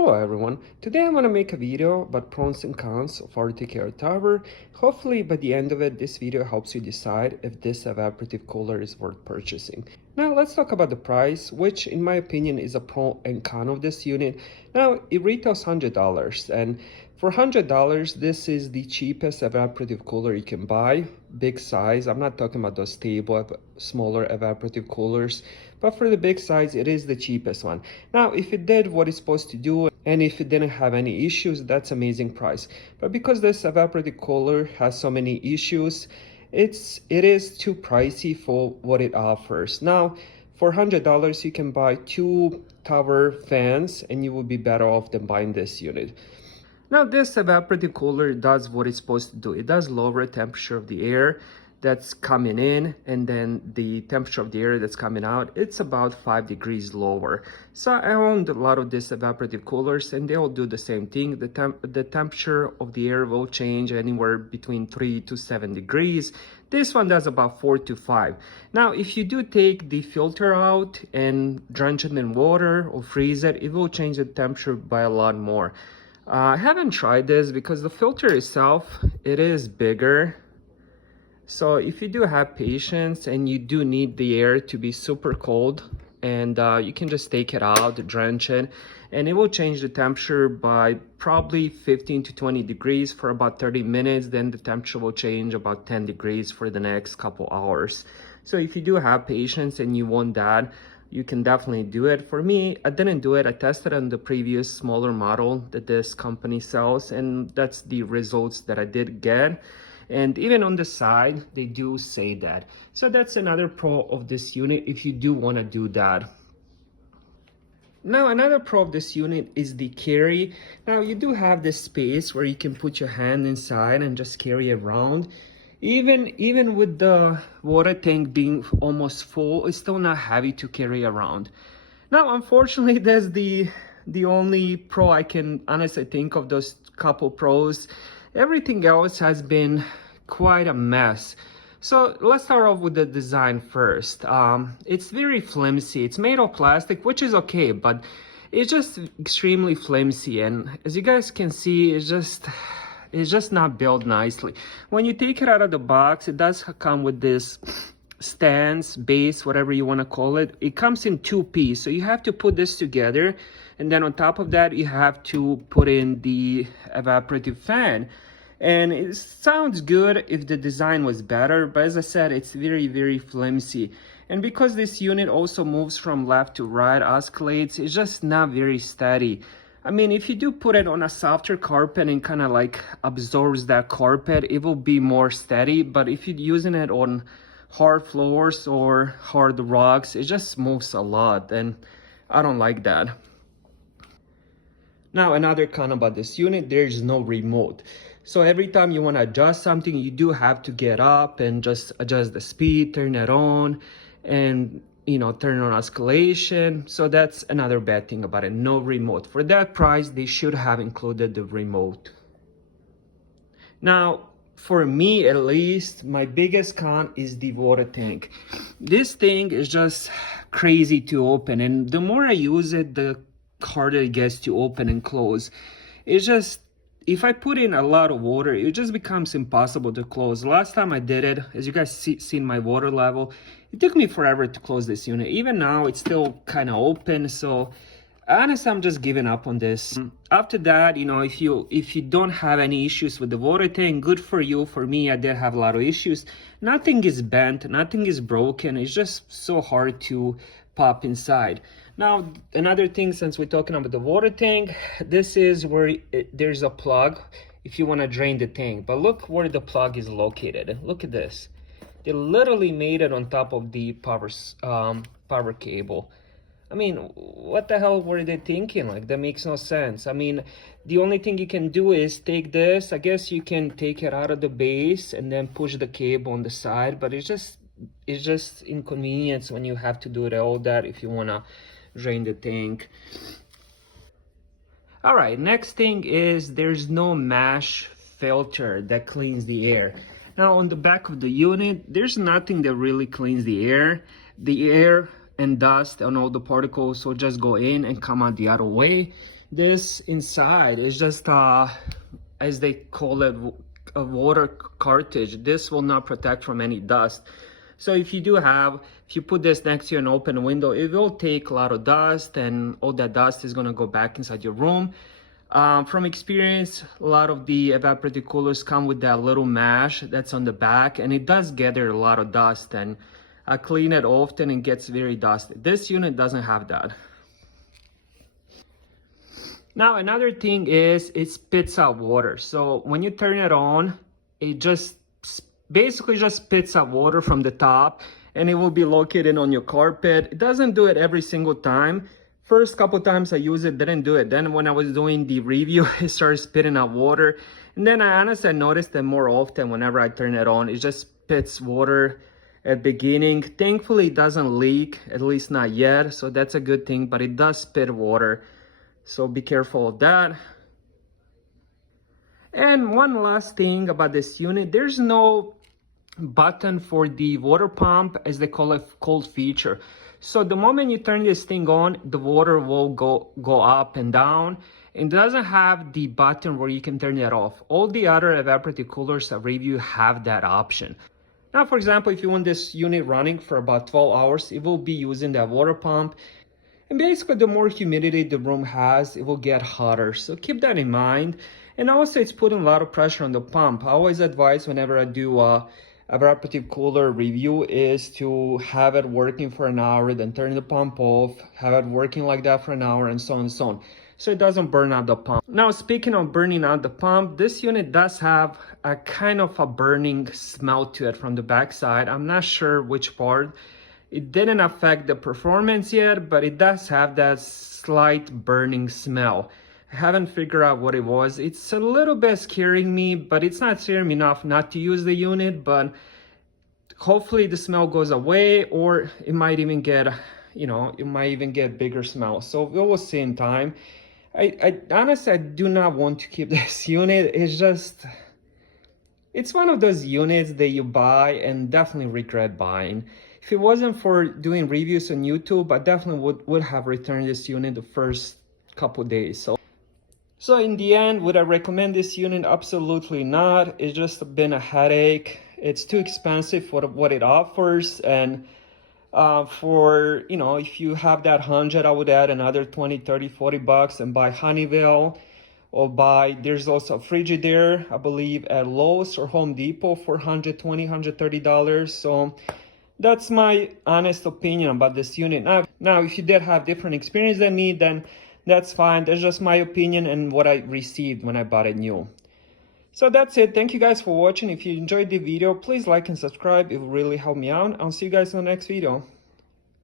Hello everyone, today I want to make a video about pros and cons of Arctic Air Tower. Hopefully by the end of it, this video helps you decide if this evaporative cooler is worth purchasing. Now let's talk about the price, which in my opinion is a pro and con of this unit. Now it retails $100 and for $100 this is the cheapest evaporative cooler you can buy. Big size, I'm not talking about those stable smaller evaporative coolers, but for the big size it is the cheapest one. Now if it did what it's supposed to do and if it didn't have any issues, that's amazing price. But because this evaporative cooler has so many issues, it is too pricey for what it offers. Now for $100 you can buy 2 tower fans and you will be better off than buying this unit. Now this evaporative cooler does what it's supposed to do. It does lower the temperature of the air that's coming in, and then the temperature of the air that's coming out, it's about 5 degrees lower. So I owned a lot of these evaporative coolers and they all do the same thing. The temperature of the air will change anywhere between 3 to 7 degrees. This one does about 4 to 5. Now if you do take the filter out and drench it in water or freeze it, it will change the temperature by a lot more. I haven't tried this because the filter itself, it is bigger. So if you do have patience and you do need the air to be super cold, and you can just take it out, drench it, and it will change the temperature by probably 15 to 20 degrees for about 30 minutes. Then the temperature will change about 10 degrees for the next couple hours. So if you do have patience and you want that, you can definitely do it. For me, I didn't do it. I tested on the previous smaller model that this company sells, and that's the results that I did get. And even on the side, they do say that. So that's another pro of this unit if you do want to do that. Now another pro of this unit is the carry. Now you do have this space where you can put your hand inside and just carry around. Even with the water tank being almost full, it's still not heavy to carry around. Now unfortunately, that's the only pro I can honestly think of, those couple pros. Everything else has been quite a mess. So let's start off with the design first. It's very flimsy. It's made of plastic, which is okay, but it's just extremely flimsy. And as you guys can see, it's just not built nicely. When you take it out of the box, it does come with this stands, base, whatever you want to call it. It comes in 2 pieces, so you have to put this together, and then on top of that you have to put in the evaporative fan. And it sounds good if the design was better, but as I said, it's very flimsy. And because this unit also moves from left to right, oscillates, it's just not very steady. I mean, if you do put it on a softer carpet and kind of like absorbs that carpet, it will be more steady. But if you're using it on hard floors or hard rocks, it just moves a lot, and I don't like that. Now another con about this unit, there's no remote. So every time you want to adjust something, you do have to get up and just adjust the speed, turn it on, and turn on escalation. So that's another bad thing about it, no remote. For that price, they should have included the remote. Now, for me at least, my biggest con is the water tank. This thing is just crazy to open, and the more I use it, the harder it gets to open and close. It's just, if I put in a lot of water, it just becomes impossible to close. Last time I did it, as you guys seen my water level, it took me forever to close this unit. Even now, it's still kind of open. So honestly, I'm just giving up on this. After that, if you don't have any issues with the water tank, good for you. For me, I did have a lot of issues. Nothing is bent, nothing is broken. It's just so hard to pop inside. Now another thing, since we're talking about the water tank, this is where there's a plug if you want to drain the tank. But look where the plug is located. Look at this. They literally made it on top of the power cable. I mean, what the hell were they thinking? Like, that makes no sense. I mean, the only thing you can do is take this. I guess you can take it out of the base and then push the cable on the side, but it's just inconvenience when you have to do all that if you want to drain the tank. All right, next thing is there's no mesh filter that cleans the air. Now on the back of the unit, there's nothing that really cleans the air. The air and dust and all the particles will just go in and come out the other way. This inside is just as they call it, a water cartridge. This will not protect from any dust. So if you put this next to an open window, it will take a lot of dust, and all that dust is gonna go back inside your room. From experience, a lot of the evaporative coolers come with that little mesh that's on the back, and it does gather a lot of dust, and I clean it often and gets very dusty. This unit doesn't have that. Now, another thing is it spits out water. So when you turn it on, it just basically just spits out water from the top, and it will be located on your carpet. It doesn't do it every single time. First couple times I used it, didn't do it. Then when I was doing the review, it started spitting out water. And then I honestly noticed that more often whenever I turn it on, it just spits water at beginning. Thankfully, it doesn't leak, at least not yet. So that's a good thing, but it does spit water. So be careful of that. And one last thing about this unit, there's no button for the water pump, as they call it, cold feature. So the moment you turn this thing on, the water will go up and down. It doesn't have the button where you can turn it off. All the other evaporative coolers I review have that option. Now, for example, if you want this unit running for about 12 hours, it will be using that water pump. And basically, the more humidity the room has, it will get hotter. So keep that in mind. And also, it's putting a lot of pressure on the pump. I always advise whenever I do a evaporative cooler review is to have it working for an hour, then turn the pump off, have it working like that for an hour, and so on and so on. So it doesn't burn out the pump. Now, speaking of burning out the pump, this unit does have a kind of a burning smell to it from the backside. I'm not sure which part. It didn't affect the performance yet, but it does have that slight burning smell. I haven't figured out what it was. It's a little bit scaring me, but it's not scaring me enough not to use the unit, but hopefully the smell goes away, or it might even get, it might even get bigger smell. So we will see in time. I honestly, I do not want to keep this unit. It's one of those units that you buy and definitely regret buying. If it wasn't for doing reviews on YouTube, I definitely would have returned this unit the first couple days. So in the end, would I recommend this unit? Absolutely not. It's just been a headache. It's too expensive for what it offers. And if you have that 100, I would add another 20, 30, 40 bucks and buy Honeywell. There's also Frigidaire, I believe, at Lowe's or Home Depot for $120, $130. So that's my honest opinion about this unit. Now, if you did have different experience than me, then that's fine. That's just my opinion and what I received when I bought it new. So that's it. Thank you guys for watching. If you enjoyed the video, please like and subscribe. It will really help me out. I'll see you guys in the next video.